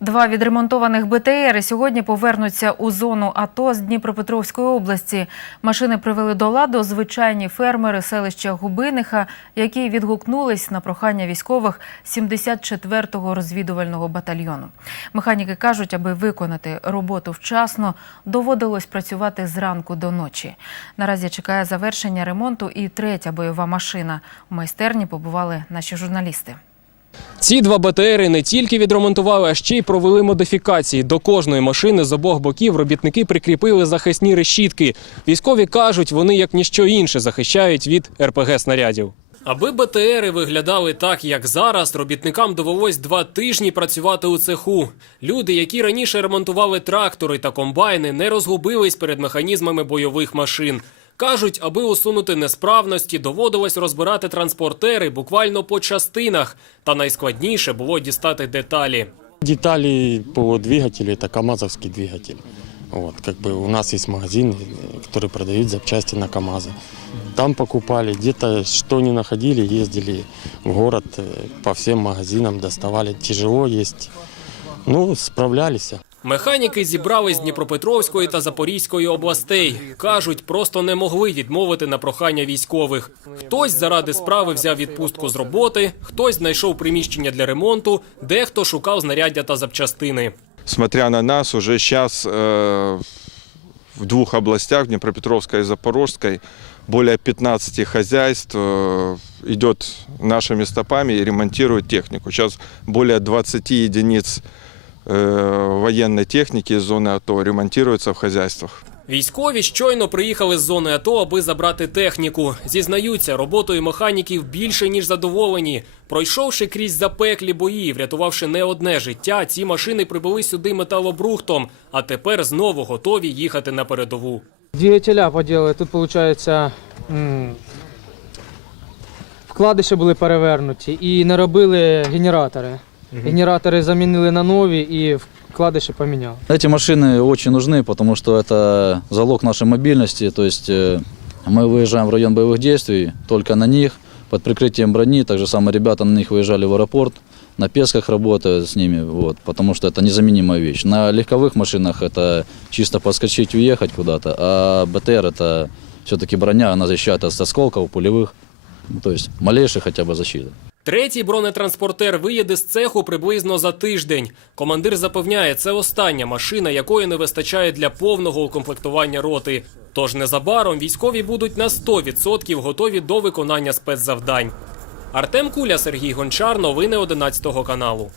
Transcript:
Два відремонтованих БТРи сьогодні повернуться у зону АТО з Дніпропетровської області. Машини привели до ладу звичайні фермери селища Губиниха, які відгукнулись на прохання військових 74-го розвідувального батальйону. Механіки кажуть, аби виконати роботу вчасно, доводилось працювати зранку до ночі. Наразі чекає завершення ремонту і третя бойова машина. У майстерні побували наші журналісти. Ці два БТРи не тільки відремонтували, а ще й провели модифікації. До кожної машини з обох боків робітники прикріпили захисні решітки. Військові кажуть, вони як ніщо інше захищають від РПГ снарядів. Аби БТРи виглядали так, як зараз, робітникам довелось два тижні працювати у цеху. Люди, які раніше ремонтували трактори та комбайни, не розгубились перед механізмами бойових машин. Кажуть, аби усунути несправності, доводилось розбирати транспортери буквально по частинах. Та найскладніше було дістати деталі. Детали по двигателю это КАМАЗовский двигатель. Вот, как бы у нас есть магазин, э, который продает запчасти на КАМАЗы. Там покупали, где-то что не находили, ездили в город э, по всем магазинам, доставали. Тяжело есть. Ну, справлялись. Механіки зібрались з Дніпропетровської та Запорізької областей. Кажуть, просто не могли відмовити на прохання військових. Хтось заради справи взяв відпустку з роботи, хтось знайшов приміщення для ремонту, дехто шукав знаряддя та запчастини. смотря на нас, уже сейчас в двух областях, Днепропетровской и Запорожской, более 15 хозяйств э, идет нашими стопами и ремонтирует технику. Сейчас более 20 единиц военной техники из зоны АТО ремонтируется в хозяйствах. Військові щойно приїхали з зони АТО, аби забрати техніку. Зізнаються, роботою механіків більше ніж задоволені. Пройшовши крізь запеклі бої, врятувавши не одне життя, ці машини прибули сюди металобрухтом, а тепер знову готові їхати на передову. Двигателя поділили. Тут, виходить, м, вкладиші були перевернуті і не робили генератори. Генератори замінили на нові і вкладиші поміняли. Эти машины очень нужны, потому что это залог нашей мобильности. То есть э, мы выезжаем в район боевых действий только на них, под прикрытием брони. Так же самое ребята на них выезжали в аэропорт, на песках работают с ними, вот, потому что это незаменимая вещь. На легковых машинах это чисто подскочить, уехать куда-то, а БТР это все-таки броня, она защищает от осколков, пулевых, ну, то есть малейшая хотя бы защита. Третій бронетранспортер виїде з цеху приблизно за тиждень. Командир запевняє, це остання машина, якої не вистачає для повного укомплектування роти. Тож незабаром військові будуть на 100% готові до виконання спецзавдань. Артем Куля, Сергій Гончар. Новини 11 каналу.